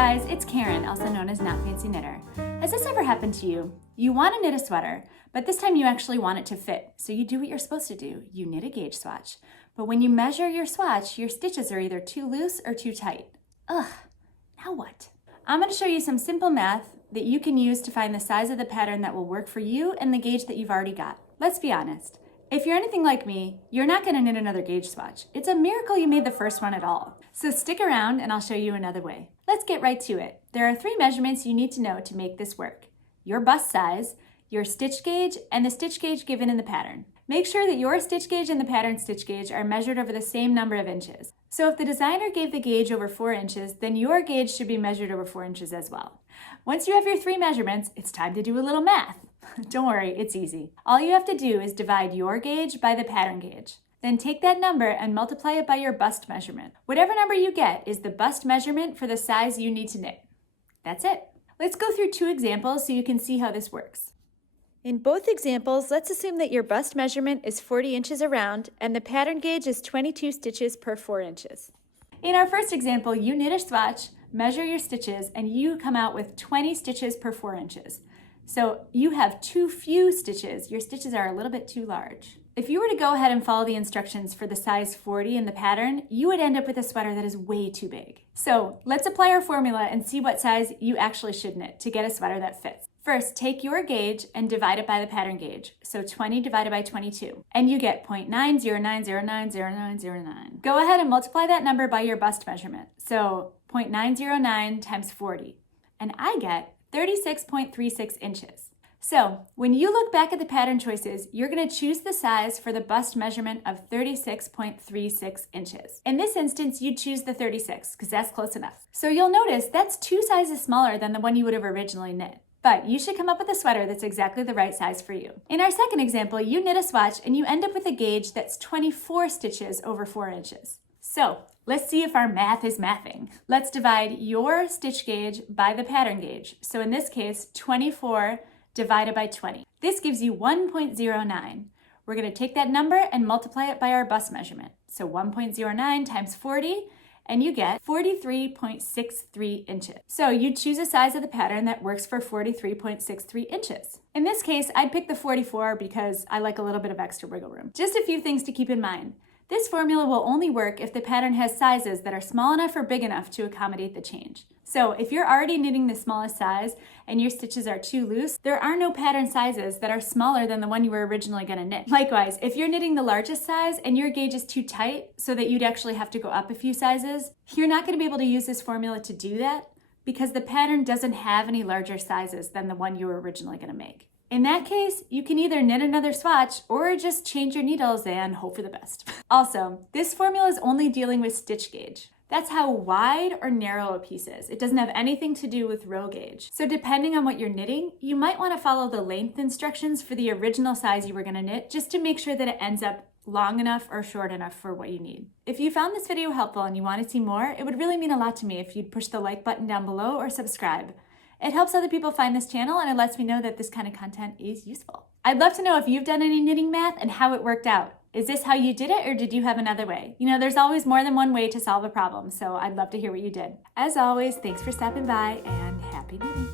guys, it's Karen, also known as Not Fancy Knitter. Has this ever happened to you? You want to knit a sweater, but this time you actually want it to fit. So you do what you're supposed to do. You knit a gauge swatch. But when you measure your swatch, your stitches are either too loose or too tight. Ugh, now what? I'm going to show you some simple math that you can use to find the size of the pattern that will work for you and the gauge that you've already got. Let's be honest. If you're anything like me, you're not going to knit another gauge swatch. It's a miracle you made the first one at all. So stick around and I'll show you another way. Let's get right to it. There are 3 measurements you need to know to make this work. Your bust size, your stitch gauge, and the stitch gauge given in the pattern. Make sure that your stitch gauge and the pattern stitch gauge are measured over the same number of inches. So if the designer gave the gauge over 4 inches, then your gauge should be measured over 4 inches as well. Once you have your 3 measurements, it's time to do a little math. Don't worry, it's easy. All you have to do is divide your gauge by the pattern gauge. Then take that number and multiply it by your bust measurement. Whatever number you get is the bust measurement for the size you need to knit. That's it. Let's go through 2 examples so you can see how this works. In both examples, let's assume that your bust measurement is 40 inches around and the pattern gauge is 22 stitches per 4 inches. In our first example, you knit a swatch, measure your stitches, and you come out with 20 stitches per 4 inches. So you have too few stitches. Your stitches are a little bit too large. If you were to go ahead and follow the instructions for the size 40 in the pattern, you would end up with a sweater that is way too big. So let's apply our formula and see what size you actually should knit to get a sweater that fits. First, take your gauge and divide it by the pattern gauge. So 20 divided by 22. And you get 0.909090909. Go ahead and multiply that number by your bust measurement. So 0.909 times 40. And I get 36.36 inches. So when you look back at the pattern choices, you're going to choose the size for the bust measurement of 36.36 inches. In this instance, you'd choose the 36 because that's close enough. So you'll notice that's 2 sizes smaller than the one you would have originally knit. But you should come up with a sweater that's exactly the right size for you. In our second example, you knit a swatch and you end up with a gauge that's 24 stitches over 4 inches. So let's see if our math is mathing. Let's divide your stitch gauge by the pattern gauge. So in this case, 24 divided by 20. This gives you 1.09. We're going to take that number and multiply it by our bust measurement. So 1.09 times 40, and you get 43.63 inches. So you choose a size of the pattern that works for 43.63 inches. In this case, I'd pick the 44 because I like a little bit of extra wiggle room. Just a few things to keep in mind. This formula will only work if the pattern has sizes that are small enough or big enough to accommodate the change. So if you're already knitting the smallest size and your stitches are too loose, there are no pattern sizes that are smaller than the one you were originally going to knit. Likewise, if you're knitting the largest size and your gauge is too tight so that you'd actually have to go up a few sizes, you're not going to be able to use this formula to do that because the pattern doesn't have any larger sizes than the one you were originally going to make. In that case, you can either knit another swatch or just change your needles and hope for the best. Also, this formula is only dealing with stitch gauge. That's how wide or narrow a piece is. It doesn't have anything to do with row gauge. So depending on what you're knitting, you might want to follow the length instructions for the original size you were going to knit just to make sure that it ends up long enough or short enough for what you need. If you found this video helpful and you want to see more, it would really mean a lot to me if you'd push the like button down below or subscribe. It helps other people find this channel and it lets me know that this kind of content is useful. I'd love to know if you've done any knitting math and how it worked out. Is this how you did it or did you have another way? You know, there's always more than one way to solve a problem, so I'd love to hear what you did. As always, thanks for stopping by and happy knitting.